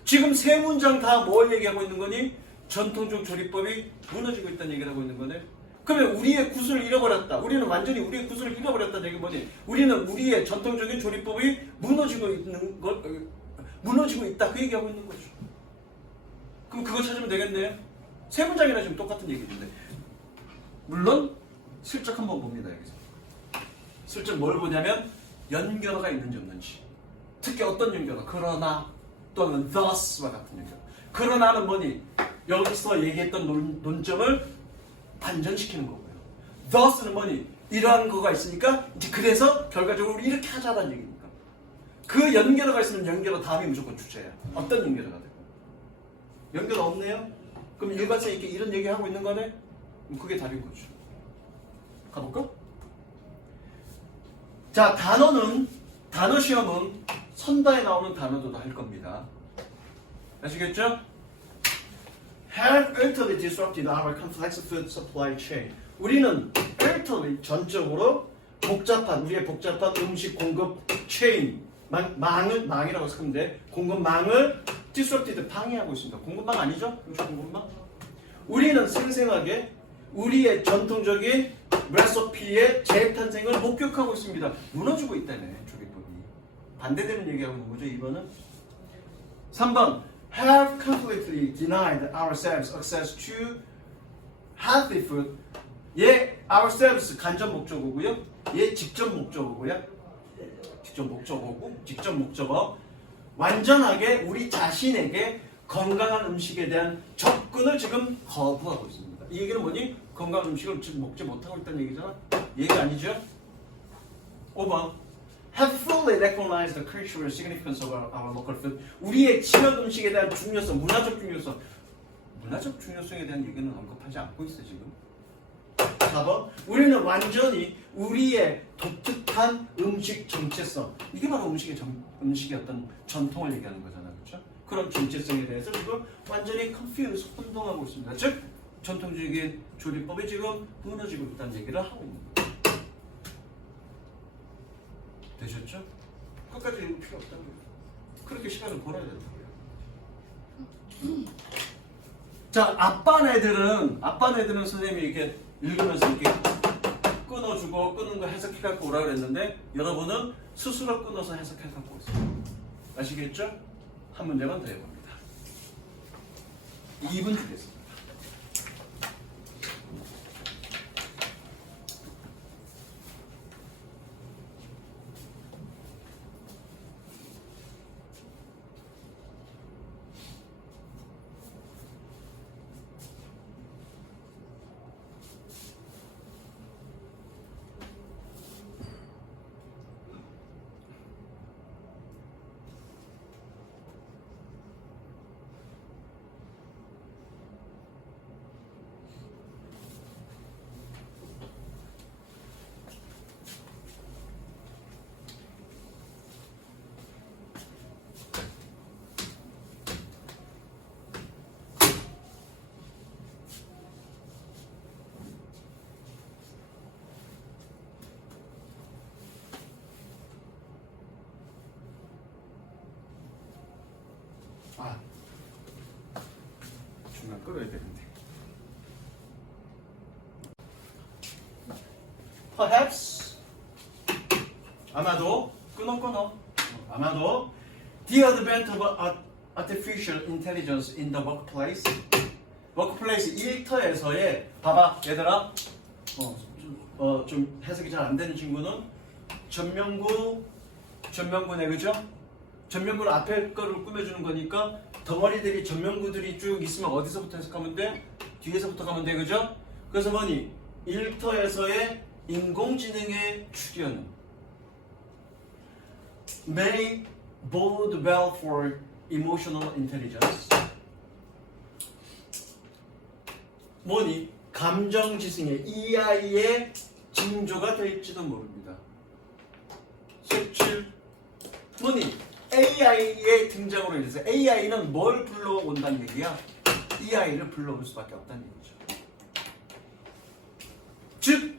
지금 세 문장 다 뭘 얘기하고 있는 거니? 전통적 조리법이 무너지고 있다는 얘기를 하고 있는 거네. 그러면 우리의 구슬을 잃어버렸다. 우리는 완전히 우리의 구슬을 잃어버렸다는 얘기 뭐니? 우리는 우리의 전통적인 조리법이 무너지고 있다. 그 얘기하고 있는 거죠. 그럼 그거 찾으면 되겠네요. 세 문장이나 지금 똑같은 얘기인데. 물론 슬쩍 한번 봅니다. 여기서. 슬쩍 뭘 보냐면 연결어가 있는지 없는지. 특히 어떤 연결어? 그러나 또는 thus와 같은 연결어. 그러나는 뭐니? 여기서 얘기했던 논점을 반전시키는 거고요. thus는 뭐니? 이러한 거가 있으니까 이제 그래서 결과적으로 우리 이렇게 하자는 얘기입니다. 그 연결어가 있으면 연결어 다음이 무조건 주제야. 어떤 연결어가 되고. 연결어 없네요? 그럼 일관성 있게 이런 얘기 하고 있는 거네? 그럼 그게 답인 거죠. 가볼까? 자, 단어 시험은 선다에 나오는 단어도 할 겁니다. 아시겠죠? Have utterly disrupted our complex food supply chain. 우리는 utterly 전적으로 우리의 복잡한 음식 공급 체인, 망이라고 쓰면 돼. 공급망을 disrupted, 방해하고 있습니다. 공급망 아니죠? 음식 공급망? 우리는 생생하게 우리의 전통적인 레시피의 재탄생을 목격하고 있습니다. 무너지고 있다네, 조리법이. 반대되는 얘기하고 있는 거죠, 2번은. 3번. Have completely denied ourselves access to healthy food. 얘 ourselves 간접 목적어고요. 얘 직접 목적어고요. 직접 목적어. 완전하게 우리 자신에게 건강한 음식에 대한 접근을 지금 거부하고 있습니다. 이 얘기는 뭐니? 건강한 음식을 지금 먹지 못하고 있다는 얘기잖아. 얘기 아니죠? 5번. Have fully recognized the cultural significance of our local food. 우리의 지역 음식에 대한 중요성, 문화적 중요성에 대한 얘기는 언급하지 않고 있어 지금. 4번. 우리는 완전히 우리의 독특한 음식 정체성. 이게 바로 음식의 어떤 전통을 얘기하는 거잖아, 그렇죠? 그런 정체성에 대해서 지금 완전히 confused, 혼동하고 있습니다. 즉 전통적인 조리법이 지금 무너지고 있다는 얘기를 하고 있는 거예요. 되셨죠? 끝까지 읽을 필요 없다는 거예요. 그렇게 시간을 벌어야 된다고요. 자, 아빠네들은 선생님이 이렇게 읽으면서 이렇게 끊어주고 끊는 거 해석해갖고 오라 그랬는데 여러분은 스스로 끊어서 해석해갖고 있어요. 아시겠죠? 한 문제만 더 해봅니다. 2분 주겠습니다. 중간 끌어야 되는데. Perhaps 아마도 아마도 the advent of artificial intelligence in the workplace 일터에서의 봐봐 얘들아 좀 해석이 잘 안 되는 친구는 전명구네 그죠? 전명구는 앞에 거를 꾸며주는 거니까 덩어리들이 전명구들이 쭉 있으면 어디서부터 해석하면 돼? 뒤에서부터 가면 돼 그죠? 그래서 뭐니? 일터에서의 인공지능의 출현 may bode well for emotional intelligence 뭐니? 감정지능의 EI의 징조가 될지도 모릅니다. 17 뭐니? AI의 등장으로 인해서 AI는 뭘 불러온다는 얘기야? EI를 불러올 수밖에 없다는 얘기죠. 즉,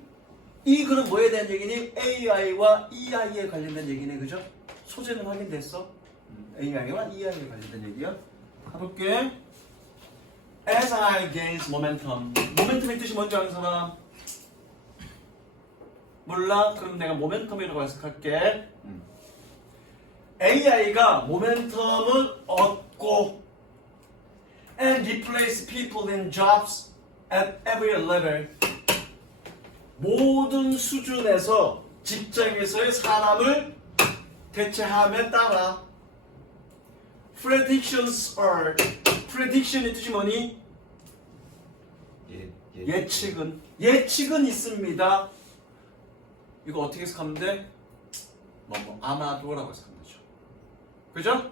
이 글은 뭐에 대한 얘기니? AI와 EI에 관련된 얘기네, 그죠? 소재는 확인됐어? AI와 EI에 관련된 얘기야. 가볼게. As I gains momentum. 모멘텀의 뜻이 뭔지 아는 사람? 몰라? 그럼 내가 모멘텀이라고 해석할게. AI가 모멘텀을 얻고 and replace people in jobs at every level. 모든 수준에서 직장에서의 사람을 대체함에 따라 predictions are prediction의 뜻이 뭐니? 예측은 있습니다. 이거 어떻게 해석하면 돼? 아마도라고 해석하면 되죠. 그죠?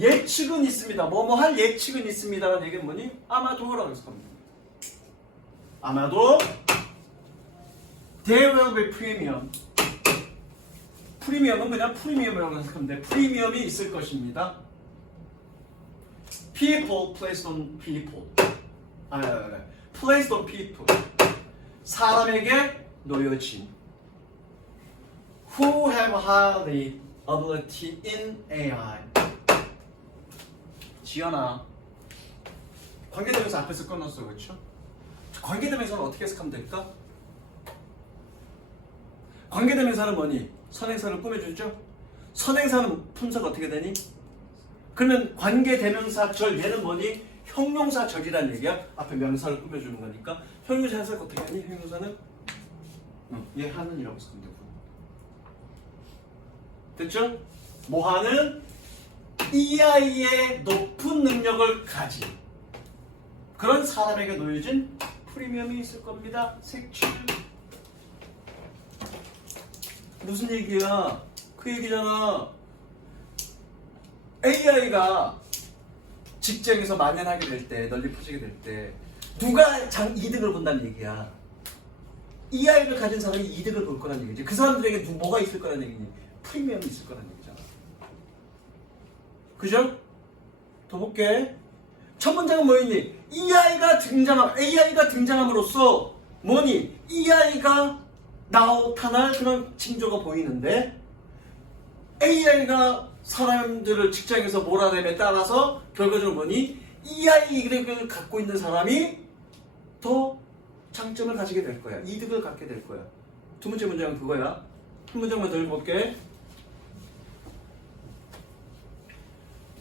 예측은 있습니다. 뭐뭐 할 예측은 있습니다라는 얘기는 뭐니? 아마도라고 해석합니다. 아마도 there will be premium. 프리미엄은 그냥 프리미엄이라고 해석하면 돼. 프리미엄이 있을 것입니다. People placed on people. placed on people. 사람에게 놓여진. Who have high ability in AI. 지연아. 관계대명사 앞에서 끊었어, 그렇죠? 관계대명사는 어떻게 해석하면 될까? 관계대명사는 뭐니? 선행사를 꾸며주죠? 선행사는 품사가 어떻게 되니? 그러면 관계대명사절 얘는 뭐니? 형용사절이란 얘기야. 앞에 명사를 꾸며주는 거니까. 형용사 해석 어떻게 하니? 형용사는? 얘 하는이라고 쓰면 되고. 됐죠? 뭐하는? EI의 높은 능력을 가진 그런 사람에게 놓여진 프리미엄이 있을 겁니다. 색칠. 무슨 얘기야? 그 얘기잖아. AI가 직장에서 만연하게 될 때, 널리 퍼지게 될 때 누가 이득을 본다는 얘기야. EI를 가진 사람이 이득을 볼 거란 얘기지. 그 사람들에게 뭐가 있을 거란 얘기니? 프리미엄이 있을 거란 얘기잖아. 그죠? 더 볼게. 첫 문장은 뭐였니? AI가 등장함으로써 뭐니? AI가 나타날 그런 징조가 보이는데 AI가 사람들을 직장에서 몰아냄에 따라서 결과적으로 뭐니? AI를 갖고 있는 사람이 더 장점을 가지게 될 거야. 이득을 갖게 될 거야. 두 번째 문장은 그거야. 한 문장만 더 읽어볼게.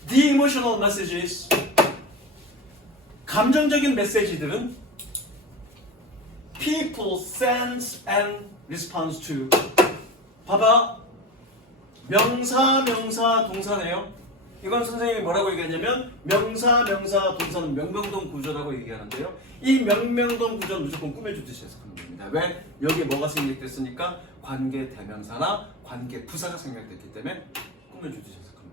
The emotional messages. 감정적인 메시지들은 people sense and response to. 봐봐. 명사, 동사네요. 이건 선생님이 뭐라고 얘기하냐면 명사, 동사는 명명동 구조라고 얘기하는데요. 이 명명동 구조는 무조건 꾸며주듯이 해석하면 됩니다. 왜? 여기에 뭐가 생략됐으니까 관계 대명사나 관계 부사가 생략됐기 때문에 꾸며주듯이 해석하면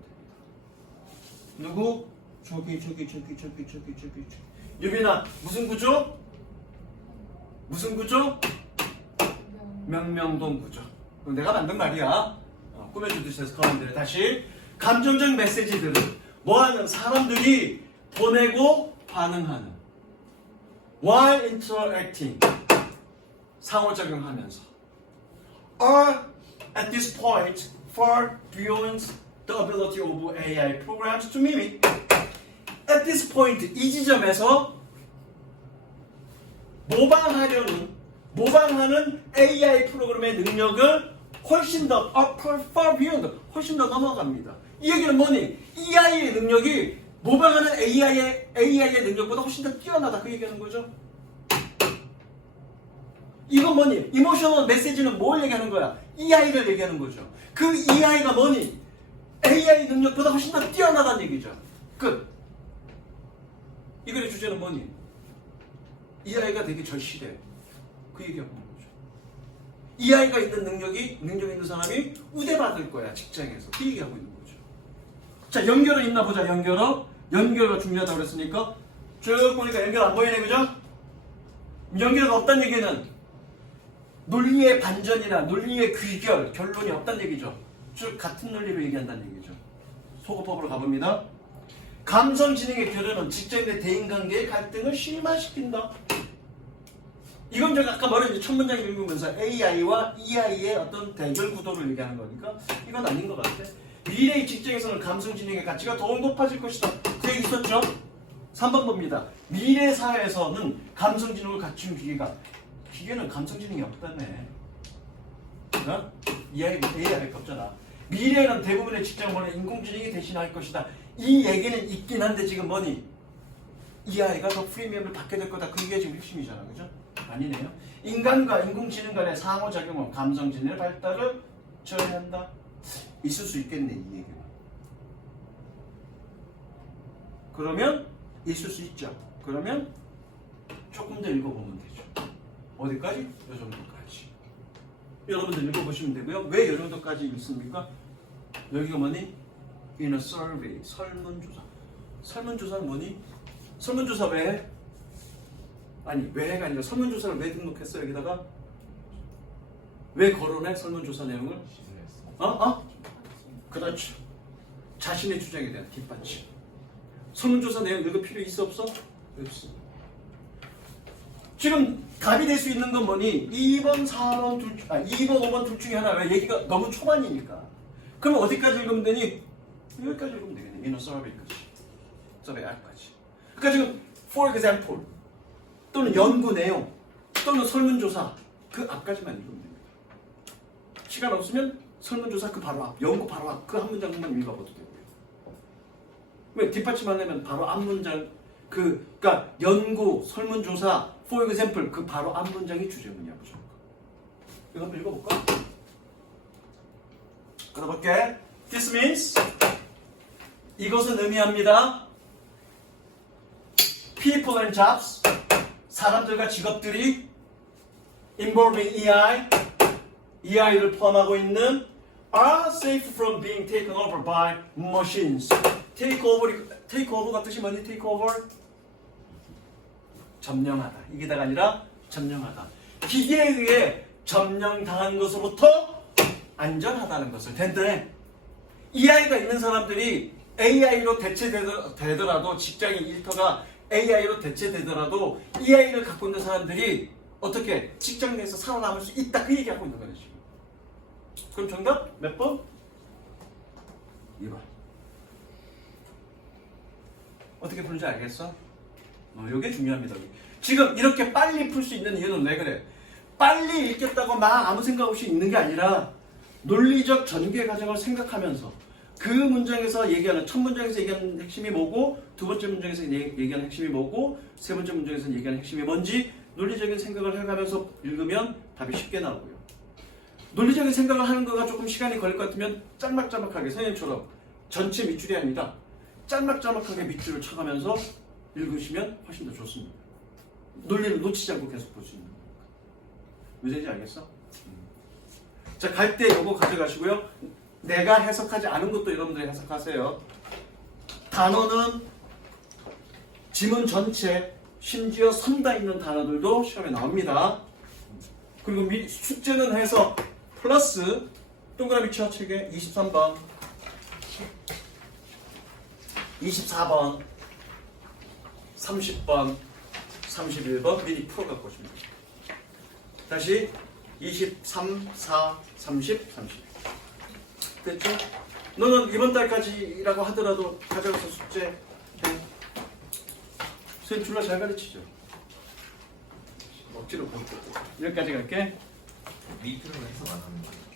됩니다. 누구? 저기. 유빈아, 무슨 구조? 명명동 구조. 내가 만든 말이야. 꾸며주듯이 해석하면 돼. 다시. 감정적 메시지들은 뭐하는? 사람들이 보내고 반응하는. While interacting. 상호작용하면서. Are at this point far beyond the ability of AI programs to mimic. At this point, 이 지점에서 모방하는 AI 프로그램의 능력을 훨씬 더 far beyond, 훨씬 더 넘어갑니다. 이 얘기는 뭐니? EI의 능력이 모방하는 AI의 능력보다 훨씬 더 뛰어나다. 그 얘기하는 거죠. 이건 뭐니? 이모셔널 메시지는 뭘 얘기하는 거야? EI를 얘기하는 거죠. 그 EI가 뭐니? AI 능력보다 훨씬 더 뛰어나다는 얘기죠. 끝. 이 글의 주제는 뭐니? EI가 되게 절실해. 그 얘기하고 있는 거죠. EI가 있는 능력 있는 사람이 우대받을 거야, 직장에서. 그 얘기하고 있는 거죠. 자, 연결어 있나 보자, 연결어가 중요하다고 그랬으니까 쭉 보니까 연결 안 보이네, 그죠? 연결어가 없다는 얘기는 논리의 반전이나 논리의 귀결, 결론이 없다는 얘기죠. 쭉 같은 논리로 얘기한다는 얘기죠. 소거법으로 가봅니다. 감성지능의 교류는 직장 내 대인관계의 갈등을 심화시킨다. 이건 제가 아까 말했는데 첫 문장 읽으면서 AI와 EI의 어떤 대결 구도를 얘기하는 거니까 이건 아닌 것 같아. 미래의 직장에서는 감성지능의 가치가 더 높아질 것이다. 그 얘기 있었죠? 3번 봅니다. 미래 사회에서는 감성지능을 갖춘 기계는 감성지능이 없다며. 어? AI 없잖아. 미래에는 대부분의 직장을 인공지능이 대신할 것이다. 이 얘기는 있긴 한데 지금 뭐니? EI가 더 프리미엄을 받게 될 거다. 그게 지금 핵심이잖아. 그죠? 아니네요. 인간과 인공지능 간의 상호작용은 감성지능의 발달을 저해한다. 있을 수 있겠네, 이 얘기는. 그러면 있을 수 있죠. 그러면 조금 더 읽어보면 되죠. 어디까지? 이 정도까지. 여러분들 읽어보시면 되고요. 왜 이 정도까지 읽습니까? 여기가 뭐니? in a survey. 설문조사. 설문조사는 뭐니? 설문조사 왜 해? 아니 왜 해가 아니라 설문조사를 왜 등록했어 여기다가? 왜 거론해 설문조사 내용을? 신뢰했어. 그렇죠. 자신의 주장에 대한 뒷받침. 설문조사 내용 읽을 필요 있어 없어? 없어. 지금 답이 될 수 있는 건 뭐니? 2번, 4번, 2번, 5번 둘 중에 하나. 왜? 얘기가 너무 초반이니까. 그럼 어디까지 읽으면 되니? 여기까지 읽으면 되겠네. 인어 서베이까지. 서베이까지. 그러니까 지금 for example 또는 연구 내용 또는 설문조사 그 앞까지만 읽으면 됩니다. 시간 없으면 설문조사 그 바로 앞, 연구 바로 앞 그 한 문장만 읽어봐도 되고요. 왜? 뒷받침 안 내면 바로 앞 문장 그러니까 연구, 설문조사, for example 그 바로 앞 문장이 주제문이야 무조건. 이거 한번 읽어볼까? 끊어볼게. This means 이것은 의미합니다. People and jobs 사람들과 직업들이 involving EI를 포함하고 있는 are safe from being taken over by machines. take over가 뜻이 뭐니? take over 점령하다. 이게다가 아니라 점령하다. 기계에 의해 점령당한 것으로부터 안전하다는 것을 된데 EI가 있는 사람들이 AI로 대체되더라도 직장인 일터가 AI로 대체되더라도 EI를 갖고 있는 사람들이 어떻게 직장 내에서 살아남을 수 있다 그 얘기하고 있는 거예요 지금. 그럼 정답 몇 번? 2번. 어떻게 푸는지 알겠어? 이게 중요합니다. 지금 이렇게 빨리 풀 수 있는 이유는 왜 그래? 빨리 읽겠다고 막 아무 생각 없이 읽는 게 아니라 논리적 전개 과정을 생각하면서 그 문장에서 얘기하는 첫 문장에서 얘기하는 핵심이 뭐고 두 번째 문장에서 얘기하는 핵심이 뭐고 세 번째 문장에서 얘기하는 핵심이 뭔지 논리적인 생각을 해가면서 읽으면 답이 쉽게 나오고요. 논리적인 생각을 하는 거가 조금 시간이 걸릴 것 같으면 짤막짤막하게 선생님처럼 전체 밑줄이 아니라 짤막짤막하게 밑줄을 쳐가면서 읽으시면 훨씬 더 좋습니다. 논리를 놓치지 않고 계속 볼 수 있는 거니까. 무슨지 알겠어? 자, 갈 때 이거 가져가시고요. 내가 해석하지 않은 것도 여러분들이 해석하세요. 단어는 지문 전체 심지어 선다 있는 단어들도 시험에 나옵니다. 그리고 숙제는 해서 플러스 동그라미 쳐 책에 23번 24번 30번 31번 미리 풀어갖고 오십니다. 다시 23, 4, 30, 30 됐죠? 너는 이번 달까지라고 하더라도 가져가서 숙제 해. 선생님 줄라 잘 가르치죠? 억지로 보고 여기까지 갈게. 밑으로 해석 안 하는 거예요.